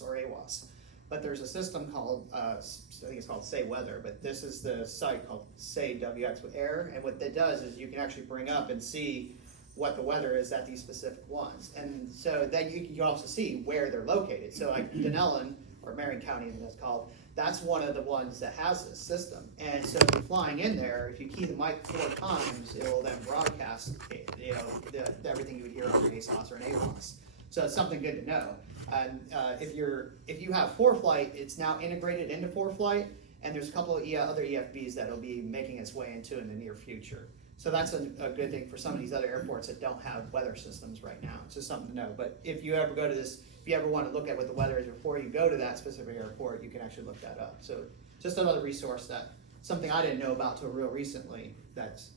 AWOS or AWOS. But there's a system called, I think it's called Say Weather, but this is the site called Say WX with Air, and what that does is you can actually bring up and see what the weather is at these specific ones. And so then you can also see where they're located. So like Denellen, or Marion County as it's called, that's one of the ones that has this system. And so if you're flying in there, if you key the mic 4 times, it will then broadcast, you know, everything you would hear on an ASOS or an AWOS. So it's something good to know. And if you have ForeFlight, it's now integrated into ForeFlight, and there's a couple of other EFBs that will be making its way into in the near future. So that's a good thing for some of these other airports that don't have weather systems right now. It's just something to know. But if you ever go to this, if you ever want to look at what the weather is before you go to that specific airport, you can actually look that up. So just another resource, that something I didn't know about till real recently, that's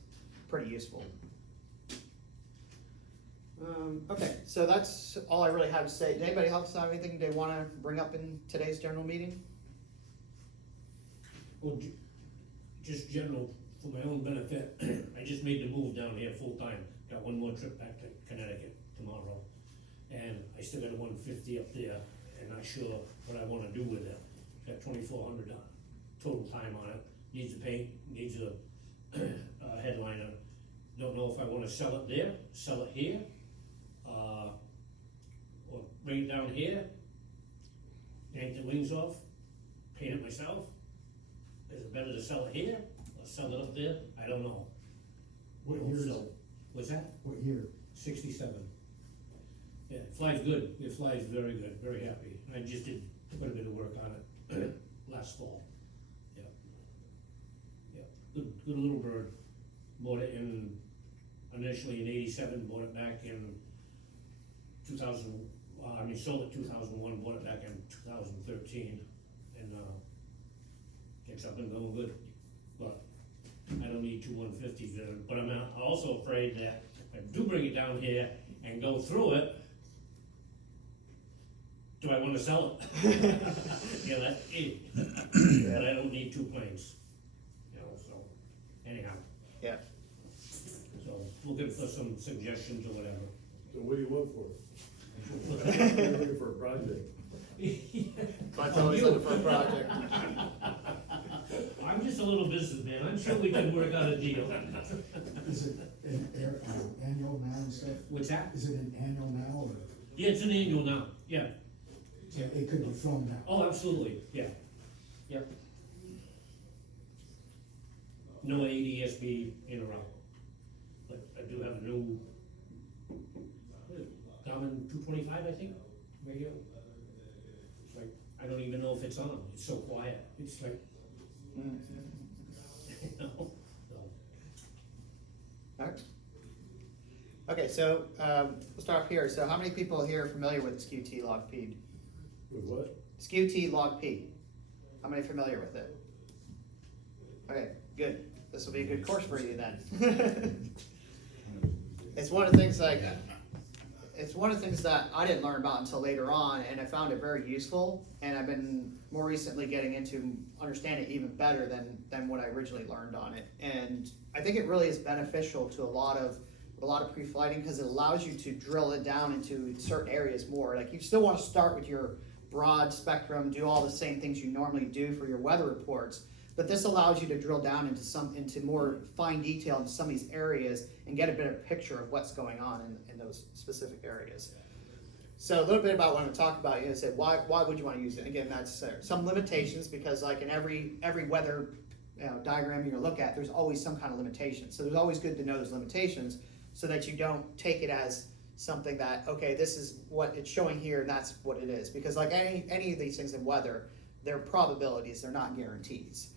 pretty useful. Okay, so that's all I really have to say. Did anybody else have anything they want to bring up in today's general meeting? Well, just general, for my own benefit, I just made the move down here full time. Got one more trip back to Connecticut tomorrow. And I still got a 150 up there, and not sure what I want to do with it. Got 2,400 total time on it. Needs a paint, needs a headliner. Don't know if I want to sell it there, sell it here, or bring it down here, yank the wings off, paint it myself. Is it better to sell it here or sell it up there? I don't know. What year is it? What's that? What year? 67. Yeah, it flies good. It flies very good. Very happy. I just did quite a bit of work on it last fall. Yeah. Yeah. Good little bird. Bought it initially in 87, bought it back in 2000, sold it 2001, bought it back in 2013, and gets up and going good. But I don't need two 150s there. But I'm also afraid that if I do bring it down here and go through it, do I want to sell it? Yeah, that's it. But I don't need two planes. You know, so anyhow. Yeah. So looking for some suggestions or whatever. So what do you want for it? You're looking for a project. That's always looking for a project. I'm just a little businessman. I'm sure we can work out a deal. Is it an annual now and stuff? What's that? Is it an annual now or? Yeah, it's an annual now. Yeah. So it could be from now? Oh, absolutely. Yeah. Yep. No ADSB in a row. But I do have a new Garmin 225, I think, radio. It's like, I don't even know if it's on. It's so quiet. It's like, you know, so. Alright. Okay, so we'll start off here. So how many people here are familiar with Skew-T log P? With what? Skew-T log P. How many are familiar with it? Okay, good. This will be a good course for you then. It's one of the things that I didn't learn about until later on, and I found it very useful, and I've been more recently getting into understanding it even better than what I originally learned on it. And I think it really is beneficial to a lot of pre-flighting, because it allows you to drill it down into certain areas more. Like, you still want to start with your broad spectrum, do all the same things you normally do for your weather reports, but this allows you to drill down into more fine detail into some of these areas and get a better picture of what's going on in those specific areas. So a little bit about what I'm going to talk about. Say why would you want to use it? Again, that's some limitations, because like in every weather diagram you're going to look at, there's always some kind of limitation. So there's always good to know those limitations, so that you don't take it as something that, okay, this is what it's showing here and that's what it is. Because like any of these things in weather, they're probabilities, they're not guarantees.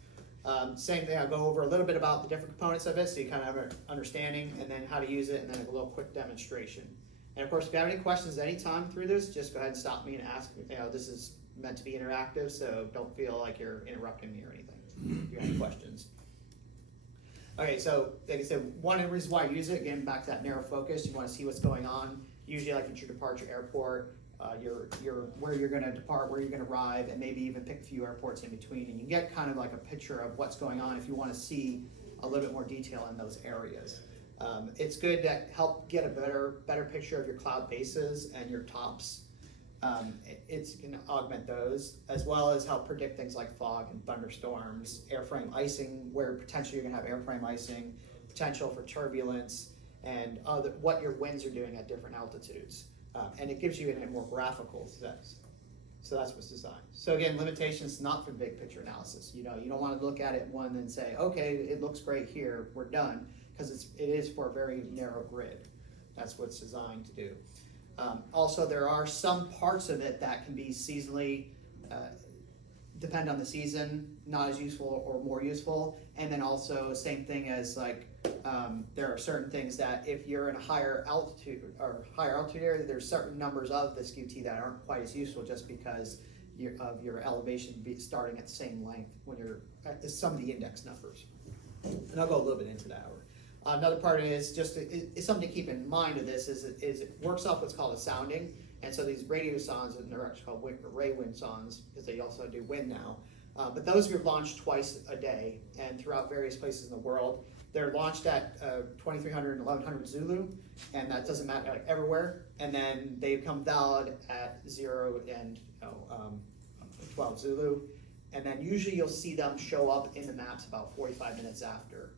Same thing, I'll go over a little bit about the different components of it, so you kind of have an understanding, and then how to use it, and then a little quick demonstration. And of course, if you have any questions at any time through this, just go ahead and stop me and ask. This is meant to be interactive, so don't feel like you're interrupting me or anything if you have any questions. Okay, so like I said, one of the reasons why I use it, again, back to that narrow focus, you want to see what's going on. Usually like at your departure airport, where you're going to depart, where you're going to arrive, and maybe even pick a few airports in between, and you get kind of like a picture of what's going on if you want to see a little bit more detail in those areas. It's good to help get a better picture of your cloud bases and your tops. It's going to augment those, as well as help predict things like fog and thunderstorms, airframe icing, where potentially you're going to have airframe icing, potential for turbulence, and what your winds are doing at different altitudes. And it gives you a more graphical sense. So that's what's designed. So again, limitations not for big picture analysis. You know, you don't want to look at it one and say, okay, it looks great here, we're done, because it is for a very narrow grid. That's what it's designed to do. Also, there are some parts of it that can be seasonally, depend on the season, not as useful or more useful. And then also, same thing as like, there are certain things that if you're in a higher altitude area, there's certain numbers of the Skew-T that aren't quite as useful just because of your elevation starting at the same length when you're at some of the index numbers. And I'll go a little bit into that. Another part is is something to keep in mind of this is it works off what's called a sounding. And so these radio sondes, and they're actually called ray wind sondes because they also do wind now. But those are launched twice a day and throughout various places in the world. They're launched at 2300 and 1100 Zulu, and that doesn't matter, like everywhere. And then they become valid at 0 and 12 Zulu. And then usually you'll see them show up in the maps about 45 minutes after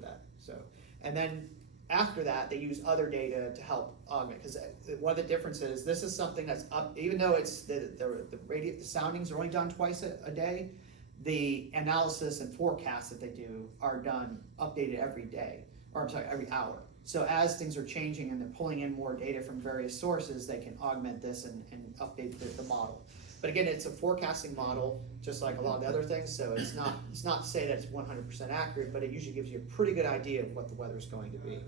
that. So, and then after that, they use other data to help augment, because one of the differences, this is something that's up, even though it's the soundings are only done twice a day, the analysis and forecasts that they do are done, updated every day, or I'm sorry, every hour. So as things are changing and they're pulling in more data from various sources, they can augment this and update the model. But again, it's a forecasting model, just like a lot of the other things, so it's not to say that it's 100% accurate, but it usually gives you a pretty good idea of what the weather is going to be.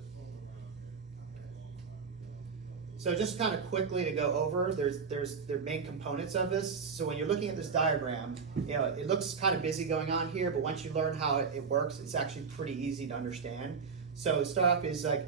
So just kind of quickly to go over, there's the main components of this. So when you're looking at this diagram, you know, it looks kind of busy going on here, but once you learn how it works, it's actually pretty easy to understand. So start off is like,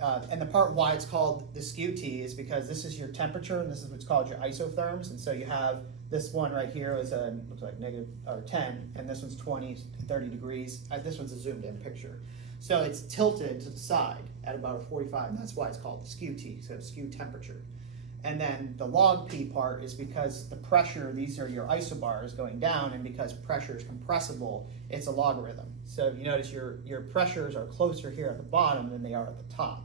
and the part why it's called the Skew-T is because this is your temperature, and this is what's called your isotherms. And so you have this one right here is looks like negative or 10, and this one's 20, 30 degrees. This one's a zoomed in picture. So it's tilted to the side at about a 45, and that's why it's called the Skew-T, so skew temperature. And then the log P part is because the pressure, these are your isobars going down, and because pressure is compressible, it's a logarithm. So you notice your pressures are closer here at the bottom than they are at the top.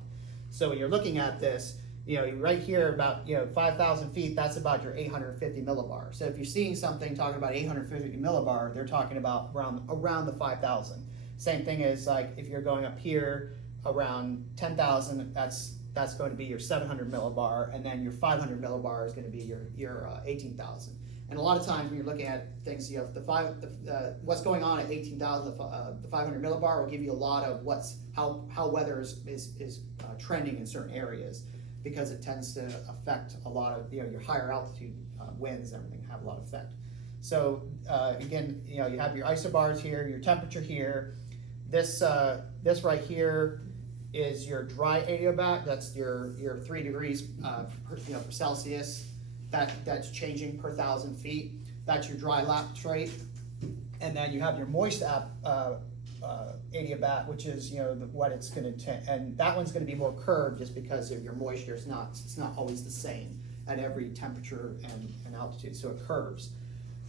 So when you're looking at this, you know, right here about 5,000 feet, that's about your 850 millibar. So if you're seeing something talking about 850 millibar, they're talking about around the 5,000. Same thing as like if you're going up here around 10,000, that's going to be your 700 millibar, and then your 500 millibar is going to be your 18,000. And a lot of times when you're looking at things, you know, what's going on at 18,000, the 500 millibar will give you a lot of how weather is trending in certain areas, because it tends to affect a lot of, you know, your higher altitude winds and everything have a lot of effect. So again, you know, you have your isobars here, your temperature here. This right here is your dry adiabat. That's your 3 degrees for Celsius. That's changing per 1,000 feet. That's your dry lapse rate. And then you have your moist adiabat, which is what it's going to, and that one's going to be more curved just because of your moisture. It's not always the same at every temperature and altitude, so it curves.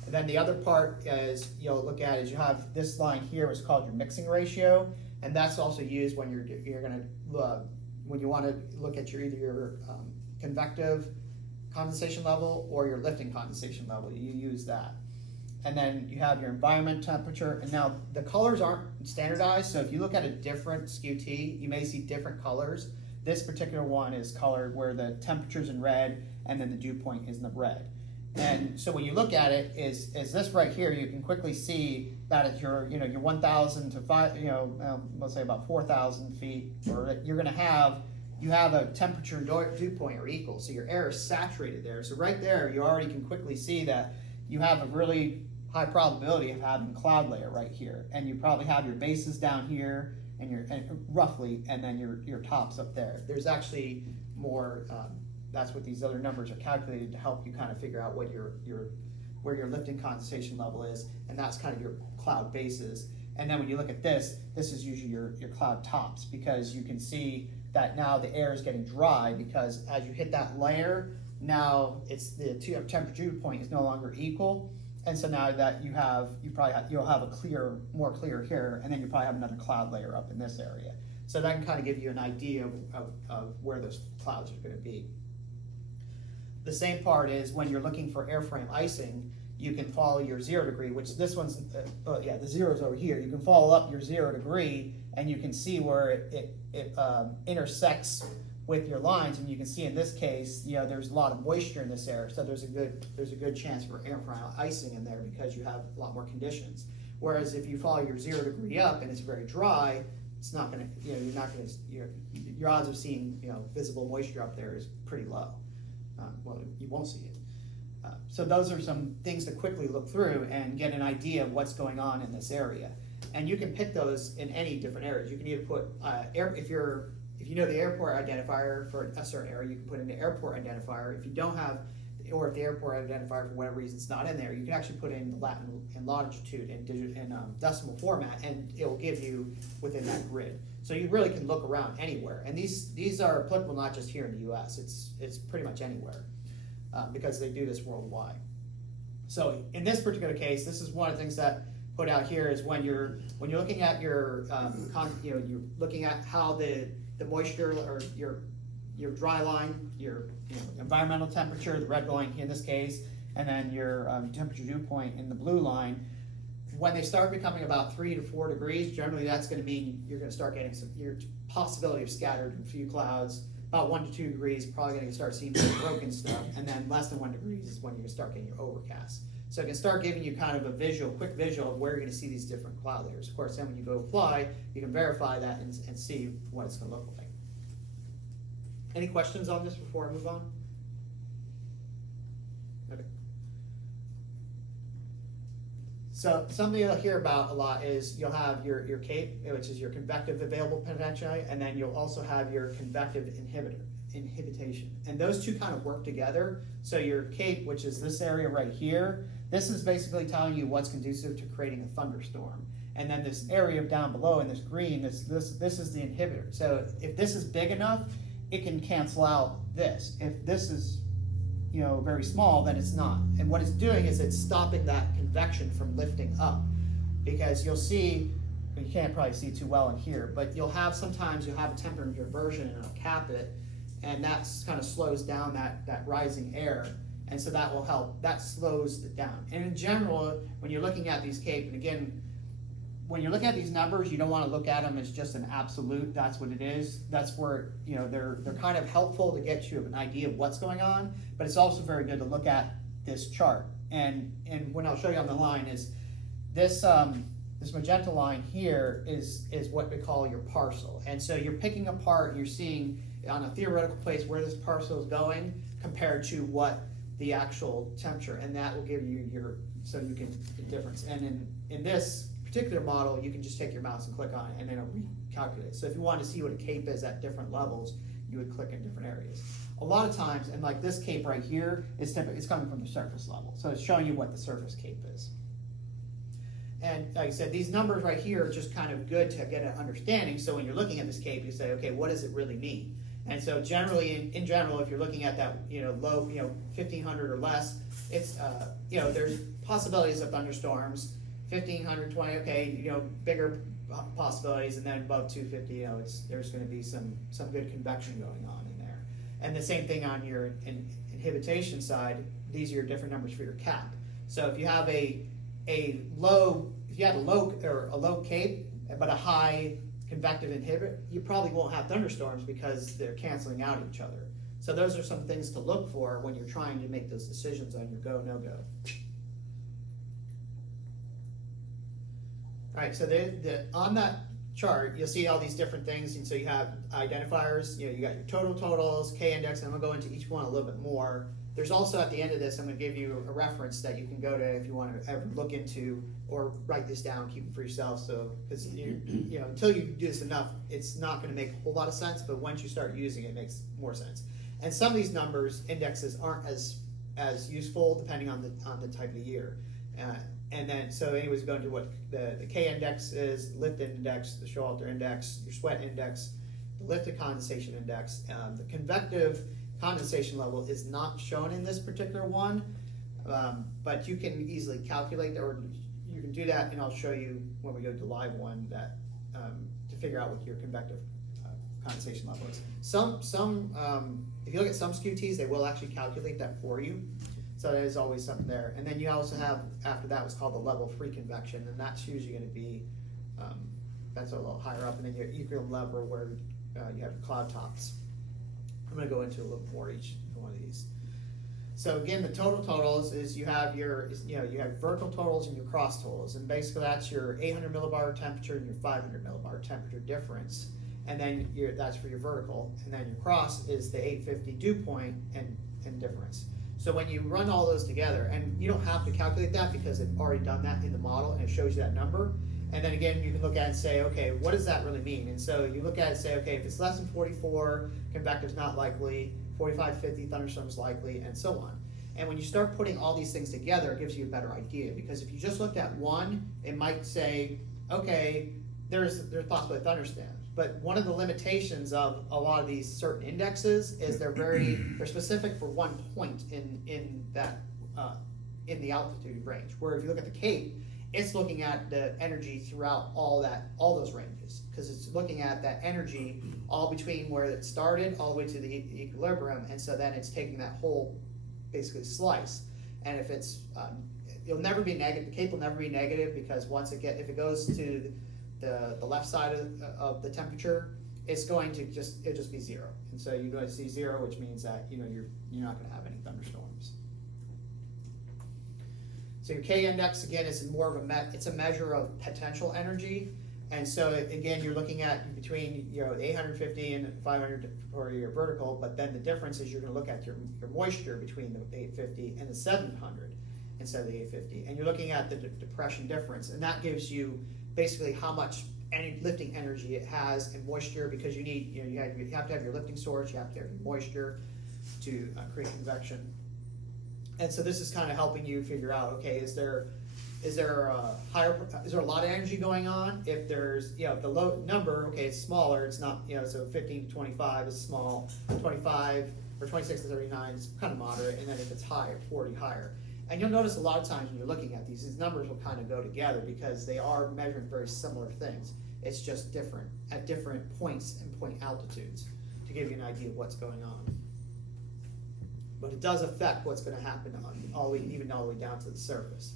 And then the other part is you'll look at is you have this line here, which is called your mixing ratio, and that's also used when you're going to when you want to look at either your convective condensation level or your lifting condensation level. You use that. And then you have your environment temperature, and now the colors aren't standardized, so if you look at a different Skew-T, you may see different colors. This particular one is colored where the temperature's in red and then the dew point is in the red. And so when you look at it, is this right here, you can quickly see that at your 1,000 to 5, let's say about 4,000 feet, or you have a temperature dew point or equal, so your air is saturated there. So right there, you already can quickly see that you have a really high probability of having cloud layer right here, and you probably have your bases down here and roughly, and then your tops up there. There's actually more. That's what these other numbers are calculated to help you kind of figure out what where your lifting condensation level is, and that's kind of your cloud bases. And then when you look at this is usually your cloud tops, because you can see that now the air is getting dry, because as you hit that layer, now it's the temperature dew point is no longer equal. And so now that you'll have a more clear here, and then you probably have another cloud layer up in this area. So that can kind of give you an idea of where those clouds are gonna be. The same part is when you're looking for airframe icing, you can follow your 0 degree, which this one's, the 0 is over here. You can follow up your 0 degree and you can see where it intersects with your lines, and you can see in this case, there's a lot of moisture in this area, so there's a good chance for airframe icing in there because you have a lot more conditions. Whereas if you follow your 0 degree up and it's very dry, it's not gonna, your odds of seeing, visible moisture up there is pretty low. Well, you won't see it. So those are some things to quickly look through and get an idea of what's going on in this area. And you can pick those in any different areas. You can either put, if you know the airport identifier for a certain area, you can put in the airport identifier. If you don't have, or if the airport identifier for whatever reason is not in there, you can actually put in the Latin and longitude and decimal format, and it will give you within that grid. So you really can look around anywhere. And these are applicable not just here in the US, it's pretty much anywhere, because they do this worldwide. So in this particular case, this is one of the things that put out here is when you're looking at your, you're looking at how the moisture or your dry line, your environmental temperature, the red line in this case, and then your temperature dew point in the blue line. When they start becoming about 3 to 4 degrees, generally that's going to mean you're going to start getting your possibility of scattered and few clouds. About 1 to 2 degrees, probably going to start seeing some broken stuff, and then less than 1 degree is when you're going to start getting your overcast. So it can start giving you kind of a quick visual of where you're going to see these different cloud layers. Of course, then when you go fly, you can verify that and see what it's going to look like. Any questions on this before I move on? Okay. So something you'll hear about a lot is you'll have your CAPE, which is your convective available potential, and then you'll also have your convective inhibition. And those two kind of work together. So your CAPE, which is this area right here, this is basically telling you what's conducive to creating a thunderstorm. And then this area down below in this green, this is the inhibitor. So if this is big enough, it can cancel out this. If this is, very small, then it's not. And what it's doing is it's stopping that convection from lifting up. Because you'll see, you can't probably see too well in here, but sometimes you'll have a temperature inversion and it'll cap it, and that kind of slows down that rising air. And so that will help, that slows it down. And in general, when you're looking at these CAPE, and again, when you're looking at these numbers, you don't want to look at them as just an absolute, that's what it is. That's where, they're kind of helpful to get you an idea of what's going on, but it's also very good to look at this chart. And what I'll show you on the line is this magenta line here is what we call your parcel. And so you're picking apart, you're seeing on a theoretical place where this parcel is going compared to what the actual temperature, and that will give you so you can the difference. And in this particular model, you can just take your mouse and click on it, and then it'll recalculate. So if you want to see what a CAPE is at different levels, you would click in different areas. A lot of times, and like this CAPE right here, it's coming from the surface level. So it's showing you what the surface CAPE is. And like I said, these numbers right here are just kind of good to get an understanding. So when you're looking at this CAPE, you say, okay, what does it really mean? And so generally, in general, if you're looking at that, low, 1500 or less, it's, there's possibilities of thunderstorms. 1500, 20, okay, bigger possibilities, and then above 250, there's going to be some good convection going on in there. And the same thing on your inhibition side. These are your different numbers for your cap. So if you have a low CAPE but a high convective inhibit, you probably won't have thunderstorms because they're canceling out each other. So those are some things to look for when you're trying to make those decisions on your go, no go. All right, so on that chart, you'll see all these different things, and so you have identifiers, you got your totals, K-index, and I'm gonna go into each one a little bit more. There's also, at the end of this, I'm gonna give you a reference that you can go to if you wanna ever look into, or write this down, keep it for yourself, so, because until you do this enough, it's not gonna make a whole lot of sense, but once you start using it, it makes more sense. And some of these indexes aren't as useful depending on the type of year. And then, so anyways, going to what the K-index is, lift index, the Showalter index, your sweat index, the lifted condensation index, the convective condensation level is not shown in this particular one, but you can easily calculate that, or you can do that, and I'll show you when we go to the live one that to figure out what your convective condensation level is. If you look at some Skew-Ts, they will actually calculate that for you. So there's always something there. And then you also have, after that, what's called the level of free convection, and that's usually going to be, that's a little higher up, and then your equilibrium level where you have your cloud tops. I'm going to go into a little more each one of these. So again, the total totals is you have your, you have vertical totals and your cross totals, and basically that's your 800 millibar temperature and your 500 millibar temperature difference, and then that's for your vertical, and then your cross is the 850 dew point and difference. So when you run all those together, and you don't have to calculate that because they've already done that in the model and it shows you that number, and then again you can look at it and say, okay, what does that really mean? And so you look at it and say, okay, if it's less than 44, convective's not likely, 45, 50, thunderstorm's likely, and so on. And when you start putting all these things together, it gives you a better idea, because if you just looked at one, it might say, okay, there's possibly a thunderstorm. But one of the limitations of a lot of these certain indexes is they're specific for one point in the altitude range. Where if you look at the Cape, it's looking at the energy throughout all those ranges, because it's looking at that energy all between where it started all the way to the equilibrium, and so then it's taking that whole basically slice. And if it's it'll never be negative. The Cape will never be negative, because if it goes to the left side of the temperature, it's going to it'll just be zero, and so you're going to see zero, which means that you're not going to have any thunderstorms. So your K index again is more of it's a measure of potential energy, and so again you're looking at between 850 and 500 for your vertical, but then the difference is you're going to look at your moisture between the 850 and the 700 instead of the 850, and you're looking at the depression difference, and that gives you basically how much lifting energy it has and moisture, because you need you have to have your lifting source, you have to have your moisture to create convection. And so this is kind of helping you figure out, okay, is there a lot of energy going on? If there's the low number, okay, it's smaller, it's not so 15 to 25 is small, 25 or 26 to 39 is kind of moderate, and then if it's higher, 40 higher. And you'll notice a lot of times when you're looking at these numbers will kind of go together, because they are measuring very similar things. It's just different at different points and point altitudes to give you an idea of what's going on. But it does affect what's going to happen even all the way down to the surface.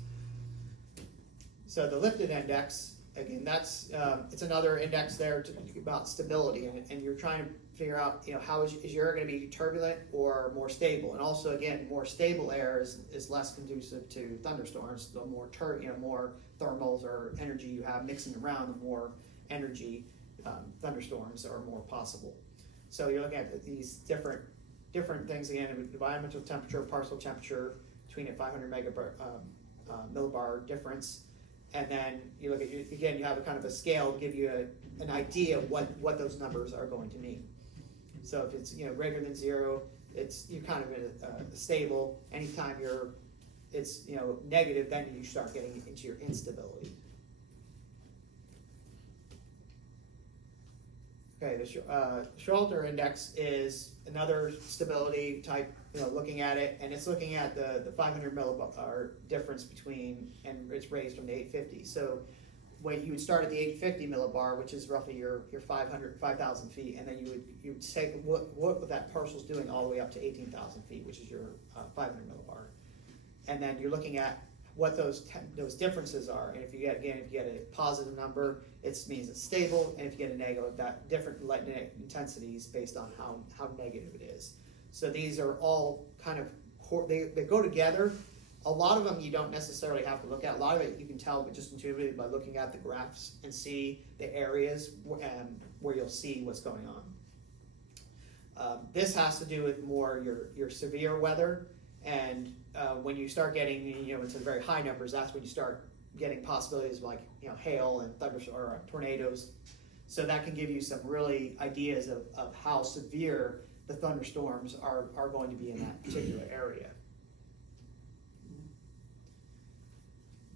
So the lifted index, again, that's it's another index there about stability, and you're trying to figure out how is your air going to be turbulent or more stable. And also again, more stable air is less conducive to thunderstorms. The more more thermals or energy you have mixing around, the more energy thunderstorms are more possible. So you're looking at these different things again: environmental temperature, parcel temperature between a 500 millibar difference. And then you look at, again, you have a kind of a scale to give you an idea of what those numbers are going to mean. So if it's greater than zero, you're kind of in a stable. Anytime it's negative, then you start getting into your instability. Okay, the Schroeder index is another stability type, looking at it, and it's looking at the 500 millibar difference between, and it's raised from the 850. So when you would start at the 850 millibar, which is roughly your 5,000 feet, and then you would take what that parcel's doing all the way up to 18,000 feet, which is your 500 millibar, and then you're looking at what those differences are. And if you get a positive number, it means it's stable, and if you get a negative, that different light intensities based on how negative it is. So these are all kind of they go together. A lot of them you don't necessarily have to look at. A lot of it you can tell, but just intuitively by looking at the graphs and see the areas where you'll see what's going on. This has to do with more your severe weather, and when you start getting into very high numbers, that's when you start getting possibilities like hail and thunderstorms or tornadoes. So that can give you some really ideas of how severe the thunderstorms are going to be in that particular area.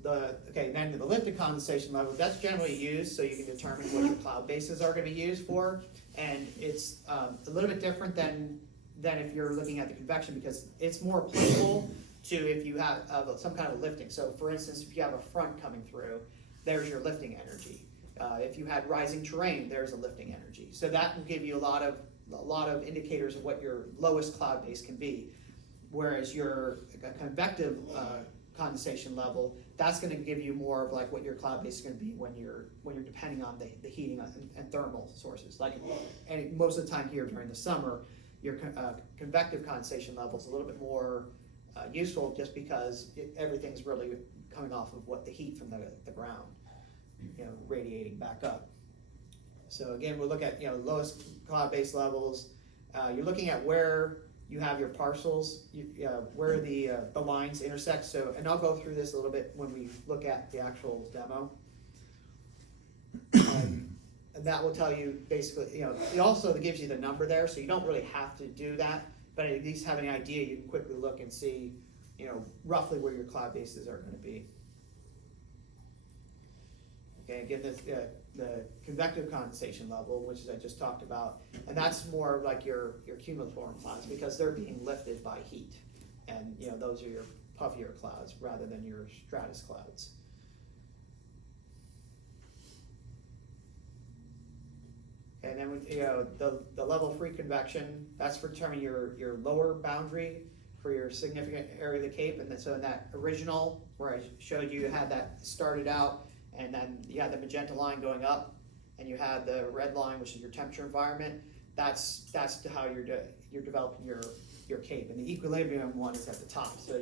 Then the lifted condensation level, that's generally used so you can determine what your cloud bases are going to be used for, and it's a little bit different than than if you're looking at the convection, because it's more applicable to if you have some kind of lifting. So for instance, if you have a front coming through, there's your lifting energy. If you had rising terrain, there's a lifting energy. So that will give you a lot of indicators of what your lowest cloud base can be. Whereas your convective condensation level, that's going to give you more of like what your cloud base is going to be when you're depending on the heating and thermal sources. Like, and most of the time here during the summer, your convective condensation level is a little bit more useful, just because everything's really coming off of what the heat from the ground, radiating back up. So again, we'll look at lowest cloud base levels. You're looking at where you have your parcels, where the lines intersect. So, and I'll go through this a little bit when we look at the actual demo. And that will tell you basically, it also gives you the number there, so you don't really have to do that, but at least have an idea. You can quickly look and see, roughly where your cloud bases are going to be. Okay, again, this, the convective condensation level, which is I just talked about, and that's more like your cumulonimbus clouds, because they're being lifted by heat, and those are your puffier clouds rather than your stratus clouds. And then the level of free convection, that's for determining your lower boundary for your significant area of the Cape. And then, so in that original where I showed you had that started out, and then you had the magenta line going up, and you had the red line, which is your temperature environment. That's how you're developing your Cape. And the equilibrium one is at the top. So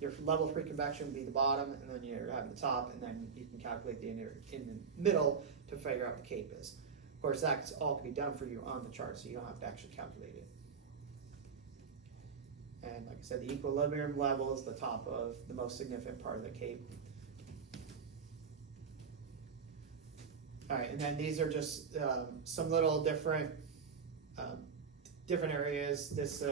your level of free convection would be the bottom, and then you have the top, and then you can calculate in the middle to figure out what the Cape is. Of course, that's all can be done for you on the chart, so you don't have to actually calculate it. And like I said, the equilibrium level is the top of the most significant part of the Cape. All right, and then these are just some little different areas. This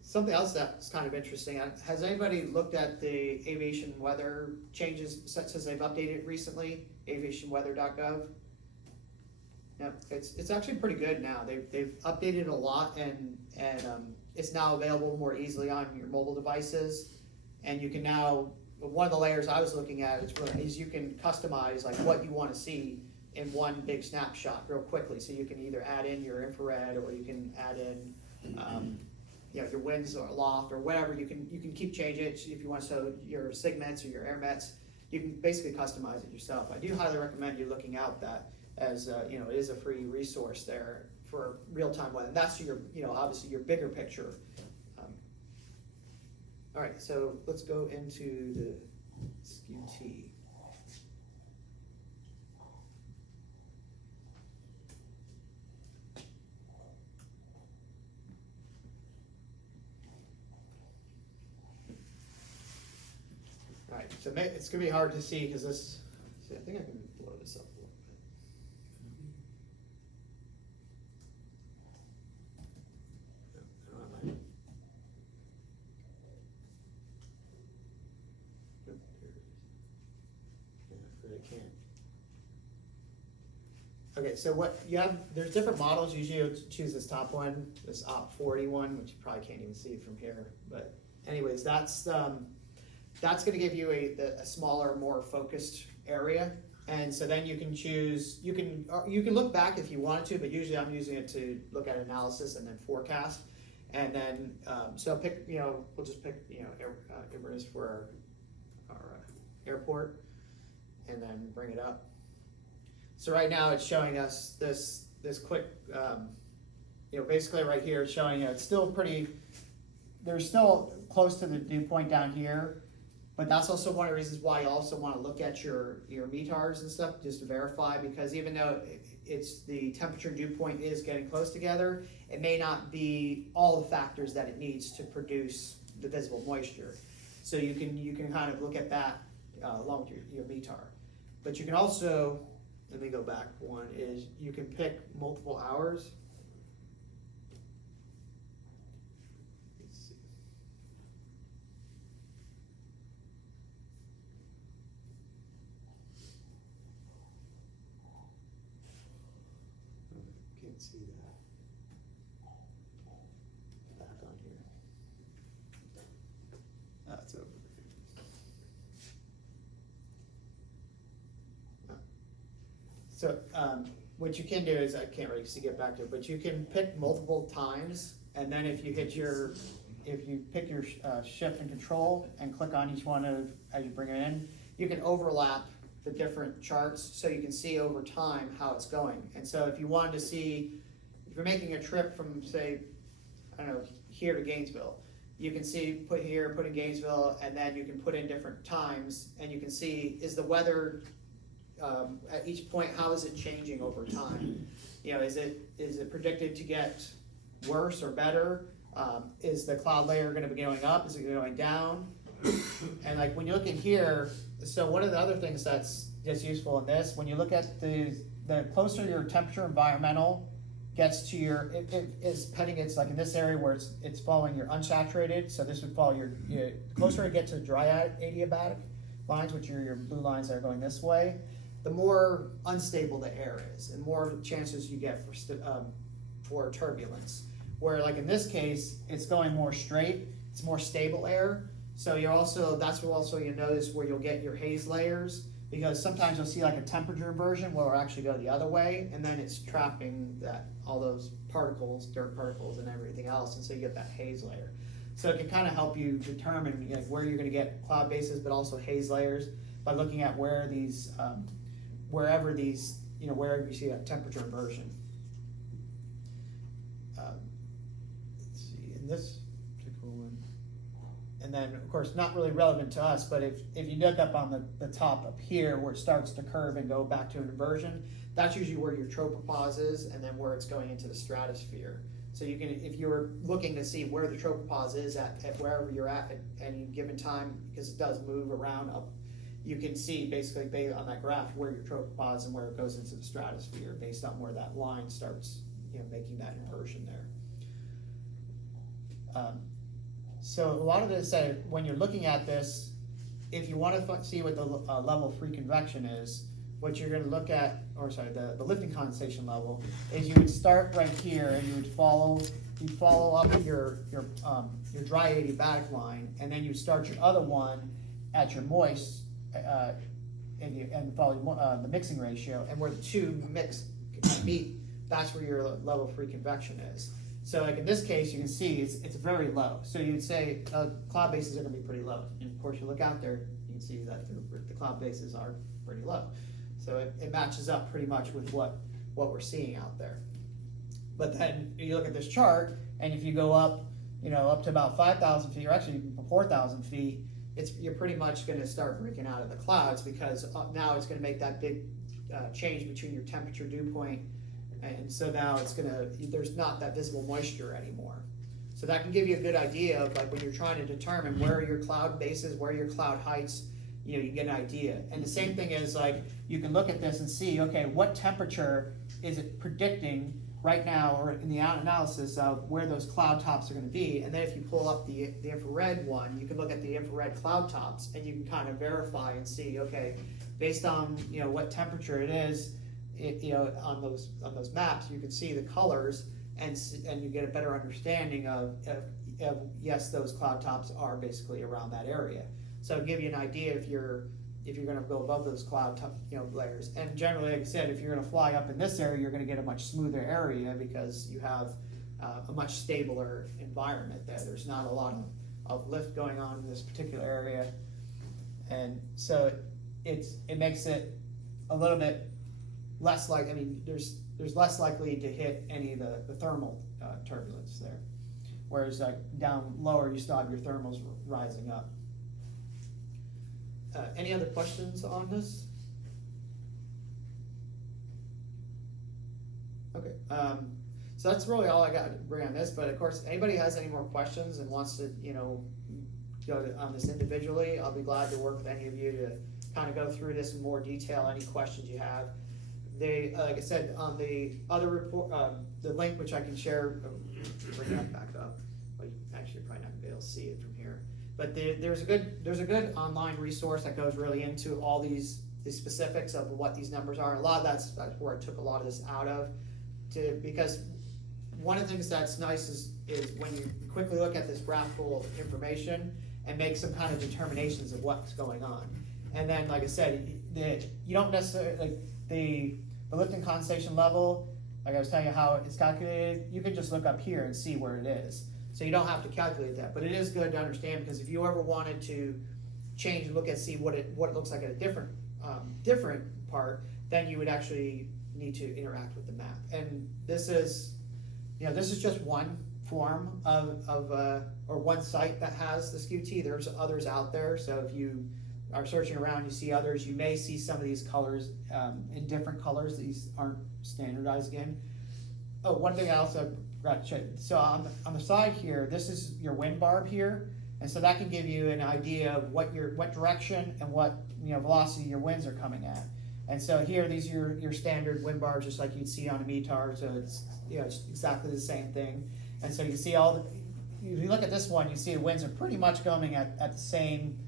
something else that's kind of interesting. Has anybody looked at the aviation weather changes since they've updated recently? Aviationweather.gov. No, it's actually pretty good now. They've updated a lot, and it's now available more easily on your mobile devices. And you can now, one of the layers I was looking at is you can customize like what you want to see in one big snapshot real quickly. So you can either add in your infrared, or you can add in your winds or aloft or whatever. You can keep changing it if you want. So your segments or your air mets, you can basically customize it yourself. I do highly recommend you looking out that, as it is a free resource there for real-time weather. And that's your obviously your bigger picture. All right, so let's go into the Skew-T. All right, so it's gonna be hard to see because this. See, I think I can blow this up a little bit. No, I don't have my. Nope, here it is. Yeah, I really can't. Okay, so what you have, there's different models. Usually you choose this top one, this Op 40 one, which you probably can't even see from here. But anyways, that's going to give you a smaller, more focused area. And so then you can choose, you can look back if you wanted to, but usually I'm using it to look at analysis and then forecast. And then, so pick, we'll just pick, Inverness for our airport, and then bring it up. So right now it's showing us this quick, basically right here it's showing it's still pretty, they're still close to the dew point down here. But that's also one of the reasons why you also want to look at your METARs and stuff, just to verify, because even though it's the temperature dew point is getting close together, it may not be all the factors that it needs to produce the visible moisture. So you can kind of look at that along with your METAR. But you can also, let me go back one, is you can pick multiple hours. Can't see that. So, what you can do is, I can't really see, get back to it, but you can pick multiple times, and then if you pick your shift and control and click on each one as you bring it in, you can overlap the different charts so you can see over time how it's going. And so if you wanted to see, if you're making a trip from, say, I don't know, here to Gainesville, you can see, put in Gainesville, and then you can put in different times, and you can see, is the weather at each point, how is it changing over time? You know, is it predicted to get worse or better? Is the cloud layer gonna be going up? Is it going down? And like when you look in here, so one of the other things that's useful in this, when you look at the closer your temperature environmental gets to your, it is heading, it's like in this area where it's following your unsaturated, so this would follow your closer it gets to dry adiabatic lines, which are your blue lines that are going this way, the more unstable the air is, and more chances you get for turbulence. Where like in this case, it's going more straight, it's more stable air. So that's what also you notice where you'll get your haze layers, because sometimes you'll see like a temperature inversion where it'll actually go the other way, and then it's trapping all those particles, dirt particles and everything else, and so you get that haze layer. So it can kind of help you determine where you're gonna get cloud bases, but also haze layers by looking at where these, wherever you see that temperature inversion. Let's see, in this particular one, and then of course not really relevant to us, but if you look up on the top up here where it starts to curve and go back to an inversion, that's usually where your tropopause is, and then where it's going into the stratosphere. So you can, if you're looking to see where the tropopause is at wherever you're at any given time, because it does move around up, you can see basically based on that graph where your tropopause and where it goes into the stratosphere based on where that line starts, making that inversion there. So a lot of this, when you're looking at this, if you want to see what the level of free convection is, what you're going to look at, the lifting condensation level, is you would start right here and you would follow up your dry adiabatic line, and then you start your other one at your moist, and follow the mixing ratio, and where the two meet, that's where your level of free convection is. So like in this case, you can see it's very low. So you'd say cloud bases are going to be pretty low. And of course, you look out there, you can see that the cloud bases are pretty low. So it matches up pretty much with what we're seeing out there. But then you look at this chart, and if you go up, up to about 5,000 feet, or actually even 4,000 feet, you're pretty much going to start breaking out of the clouds, because now it's going to make that big change between your temperature dew point. And so now there's not that visible moisture anymore. So that can give you a good idea of like when you're trying to determine where are your cloud bases, where are your cloud heights, you get an idea. And the same thing is like, you can look at this and see, okay, what temperature is it predicting right now, or in the analysis of where those cloud tops are gonna be. And then if you pull up the infrared one, you can look at the infrared cloud tops, and you can kind of verify and see, okay, based on, what temperature it is, on those maps, you can see the colors, and you get a better understanding of yes, those cloud tops are basically around that area. So it'll give you an idea if you're going to go above those cloud top, layers. And generally, like I said, if you're going to fly up in this area, you're going to get a much smoother area because you have a much stabler environment there. There's not a lot of lift going on in this particular area, and so it makes it a little bit less like, there's less likely to hit any of the thermal turbulence there. Whereas like down lower, you still have your thermals rising up. Any other questions on this? Okay, so that's really all I got to bring on this, but of course, anybody has any more questions and wants to, go on this individually, I'll be glad to work with any of you to kind of go through this in more detail, any questions you have. Like I said, on the other report, the link which I can share, bring that back up. Well, actually, you're probably not gonna be able to see it from here. But there's a good online resource that goes really into all these specifics of what these numbers are. A lot of that's where I took a lot of this out of, because one of the things that's nice is when you quickly look at this graphical information and make some kind of determinations of what's going on. And then, like I said, you don't necessarily, like the The lift and condensation level, like I was telling you how it's calculated, you can just look up here and see where it is. So you don't have to calculate that, but it is good to understand, because if you ever wanted to change and look at, see what it looks like at a different part, then you would actually need to interact with the map. And this is just one form or one site that has the Skew-T. There's others out there, so if you are searching around, you see others, you may see some of these colors in different colors. These aren't standardized again. Oh, one thing I also forgot to show you. So on the side here, this is your wind barb here, and so that can give you an idea of what direction and what velocity your winds are coming at. And so here, these are your standard wind barbs, just like you'd see on a METAR. So it's it's exactly the same thing. And so you see if you look at this one, you see the winds are pretty much going at the same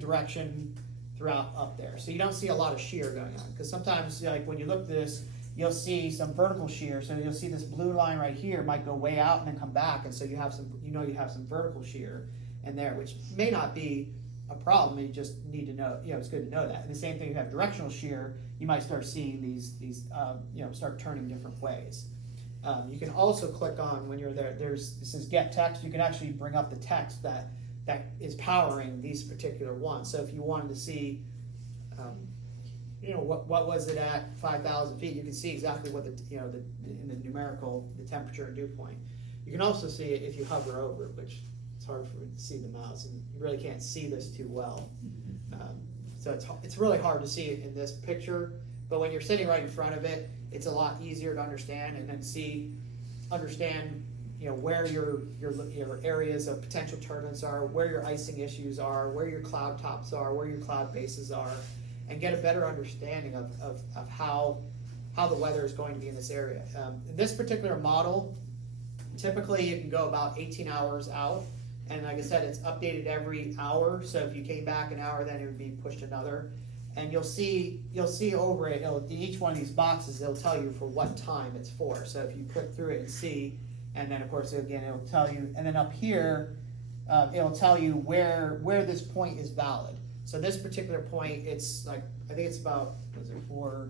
direction throughout up there. So you don't see a lot of shear going on, because sometimes, like when you look at this, you'll see some vertical shear. So you'll see this blue line right here might go way out and then come back, and so you have some vertical shear in there, which may not be a problem. You just need to know, it's good to know that. And the same thing, if you have directional shear, you might start seeing these start turning different ways. You can also click on, when you're there, it says get text. You can actually bring up the text that is powering these particular ones. So if you wanted to see, what was it at 5,000 feet, you can see exactly what in the numerical, the temperature and dew point. You can also see it if you hover over it, which it's hard for you to see the mouse, and you really can't see this too well. So it's really hard to see it in this picture, but when you're sitting right in front of it, it's a lot easier to understand, and then understand where your areas of potential turbulence are, where your icing issues are, where your cloud tops are, where your cloud bases are, and get a better understanding of how the weather is going to be in this area. In this particular model, typically you can go about 18 hours out, and like I said, it's updated every hour. So if you came back an hour, then it would be pushed another. And you'll see over it, in each one of these boxes, it'll tell you for what time it's for. So if you click through it and see, and then of course again it'll tell you, and then up here it'll tell you where this point is valid. So this particular point, it's like, I think it's about, was it 4?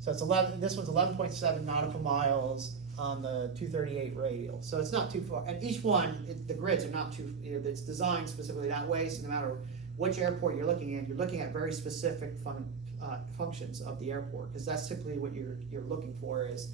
So it's 11. This one's 11.7 nautical miles on the 238 radial. So it's not too far. And each one, the grids are not too. It's designed specifically that way. So no matter which airport you're looking at, you're looking at very specific functions of the airport, because that's typically what you're looking for is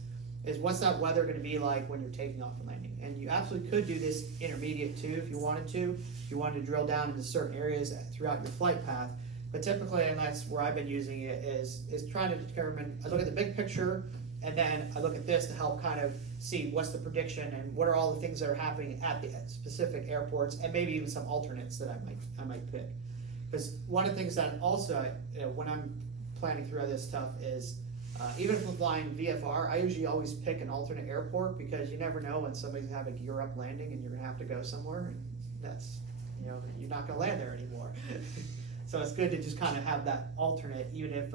what's that weather going to be like when you're taking off and landing. And you absolutely could do this intermediate too if you wanted to. If you wanted to drill down into certain areas throughout your flight path. But typically, and that's where I've been using it, is trying to determine, I look at the big picture, and then I look at this to help kind of see what's the prediction and what are all the things that are happening at the specific airports, and maybe even some alternates that I might pick. Because one of the things that also, when I'm planning through this stuff is, even if I'm flying VFR, I usually always pick an alternate airport, because you never know when somebody's having a gear up landing and you're gonna have to go somewhere, and that's, you're not gonna land there anymore. So it's good to just kind of have that alternate, even if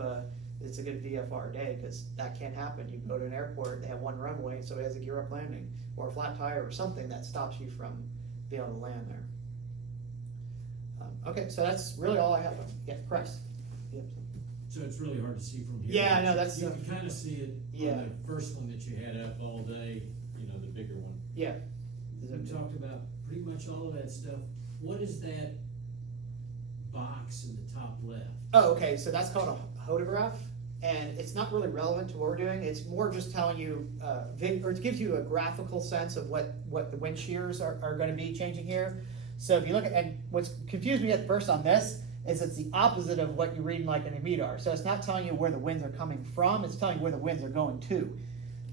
it's a good VFR day, because that can happen. You go to an airport, they have one runway, so it has a gear up landing, or a flat tire, or something that stops you from being able to land there. Okay, so that's really all I have. Yeah, Chris. Yep. So it's really hard to see from here. Yeah, I know, that's You can kind of see it Yeah. on the first one that you had up all day, the bigger one. Yeah. We talked about pretty much all of that stuff. What is that box in the top left? Oh, okay, so that's called a hodograph, and it's not really relevant to what we're doing. It's more just telling you, or it gives you a graphical sense of what the wind shears are going to be changing here. So if you look at, and what's confused me at first on this is it's the opposite of what you read in like an METAR. So it's not telling you where the winds are coming from, it's telling you where the winds are going to.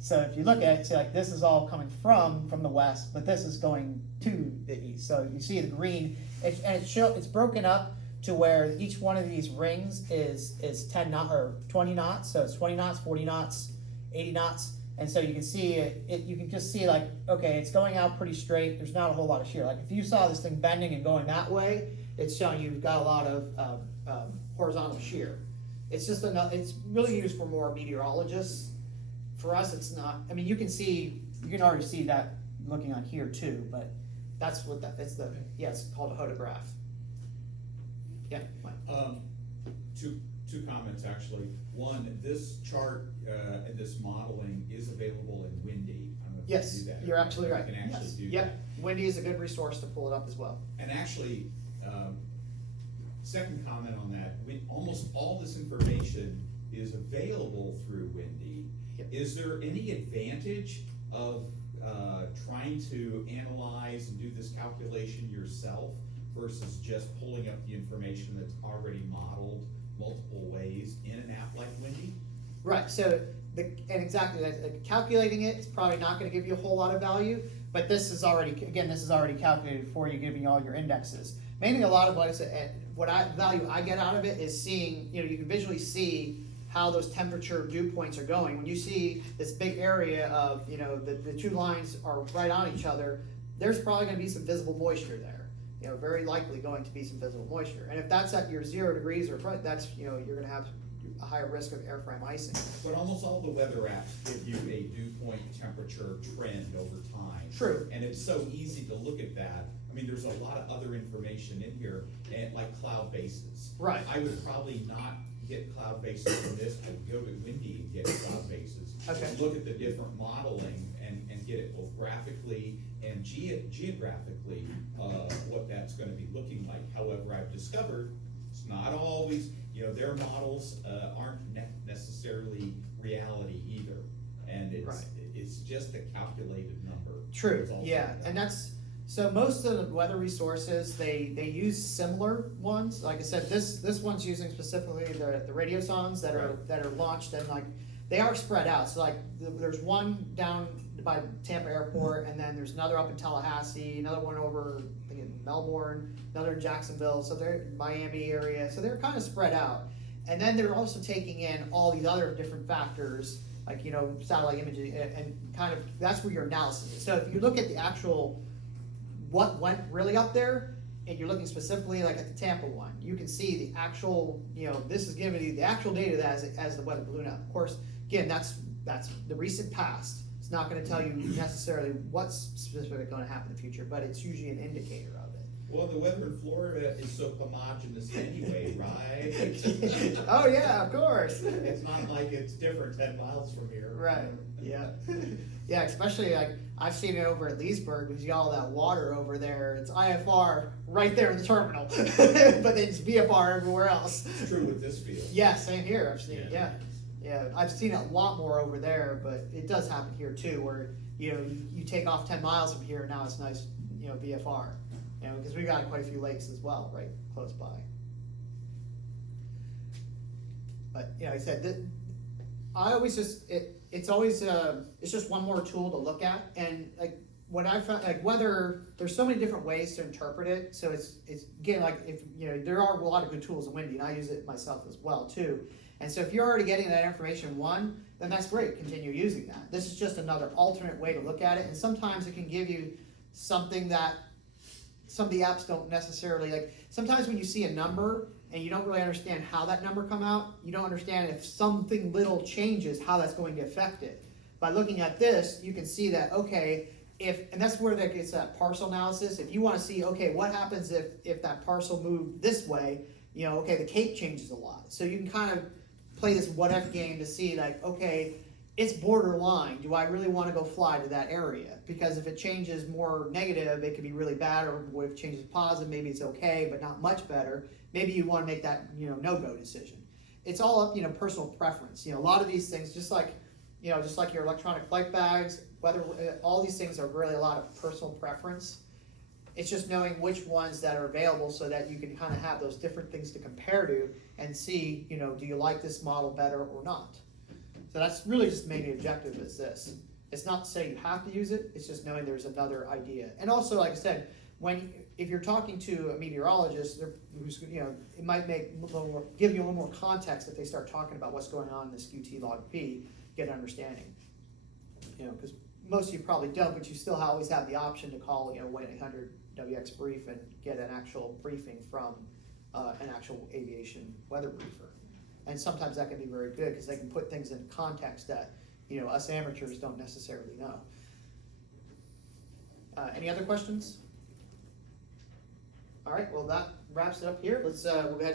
So if you look at it, say like this is all coming from the west, but this is going to the east. So you see the green, and it's broken up to where each one of these rings is 10 knots or 20 knots. So it's 20 knots, 40 knots, 80 knots. And so you can see it, you can just see like, okay, it's going out pretty straight. There's not a whole lot of shear. Like if you saw this thing bending and going that way, it's showing you've got a lot of horizontal shear. It's just it's really used for more meteorologists. For us, it's not. I mean, you can already see that looking on here too, but that's what it's called a hodograph. Yeah. To Two comments, actually. One, this chart, and this modeling is available in Windy. I don't know if you Yes, do that. you're absolutely right. You can actually Yes. do Yep. that. Wendy is a good resource to pull it up as well. And actually, second comment on that, almost all this information is available through Windy. Yep. Is there any advantage of trying to analyze and do this calculation yourself versus just pulling up the information that's already modeled multiple ways in an app like Windy? Right, so, and exactly, calculating it is probably not gonna give you a whole lot of value, but this is already, again, this is already calculated for you, giving you all your indexes. Mainly a lot of value I get out of it is seeing, you can visually see how those temperature dew points are going. When you see this big area of, the two lines are right on each other, there's probably gonna be some visible moisture there. Very likely going to be some visible moisture. And if that's at your 0 degrees or that's, you're gonna have a higher risk of airframe icing. But almost all the weather apps give you a dew point temperature trend over time. True. And it's so easy to look at that. I mean, there's a lot of other information in here, and like cloud bases. Right. I would probably not get cloud bases from this, I'd go to Windy and get cloud bases. Okay. Look at the different modeling and get it both graphically and geographically, what that's gonna be looking like. However, I've discovered it's not always, their models aren't necessarily reality either. And Right. it's just a calculated number. True, It's also yeah, that. and so most of the weather resources, they use similar ones. Like I said, this one's using specifically the radio songs that are launched, and they are spread out. So there's one down by Tampa Airport, and then there's another up in Tallahassee, another one over, I think, in Melbourne, another in Jacksonville, so they're Miami area, so they're kind of spread out. And then they're also taking in all these other different factors, like, satellite imaging, and kind of, that's where your analysis is. So if you look at the actual, what went really up there, and you're looking specifically like at the Tampa one, you can see the actual, this is giving you the actual data as the weather balloon up. Of course, again, that's the recent past. It's not gonna tell you necessarily what's specifically gonna happen in the future, but it's usually an indicator of it. Well, the weather in Florida is so homogeneous anyway, right? Oh, yeah, of course. It's not like it's different 10 miles from here. Right, yeah. Yeah, especially I've seen it over at Leesburg, because you got all that water over there. It's IFR right there in the terminal, but then it's VFR everywhere else. It's true with this field. Yeah, same here, I've seen it, yeah. Yeah, I've seen it a lot more over there, but it does happen here too, where, you take off 10 miles from here, and now it's nice, VFR. Because we got quite a few lakes as well, right close by. But, like I said, I always it's always, it's just one more tool to look at, and what I found, whether, there's so many different ways to interpret it, so it's again, if, there are a lot of good tools in Windy, and I use it myself as well too. And so if you're already getting that information then that's great, continue using that. This is just another alternate way to look at it, and sometimes it can give you something that some of the apps don't necessarily, sometimes when you see a number and you don't really understand how that number come out, you don't understand if something little changes, how that's going to affect it. By looking at this, you can see that, okay, and that's where that gets that parcel analysis. If you want to see, okay, what happens if that parcel moved this way, okay, the cape changes a lot. So you can kind of play this what if game to see, okay, it's borderline. Do I really want to go fly to that area? Because if it changes more negative, it could be really bad, or if it changes positive, maybe it's okay, but not much better. Maybe you want to make that, no-go decision. It's all up, personal preference. A lot of these things, just like your electronic flight bags, all these things are really a lot of personal preference. It's just knowing which ones that are available so that you can kind of have those different things to compare to and see, do you like this model better or not? So that's really just the main objective is this. It's not to say you have to use it, it's just knowing there's another idea. And also, like I said, if you're talking to a meteorologist, it might give you a little more context if they start talking about what's going on in the Skew-T log P, get an understanding. Because most of you probably don't, but you still always have the option to call, 1-800-WX brief and get an actual briefing from an actual aviation weather briefer. And sometimes that can be very good because they can put things in context that, us amateurs don't necessarily know. Any other questions? All right, well, that wraps it up here. We'll go ahead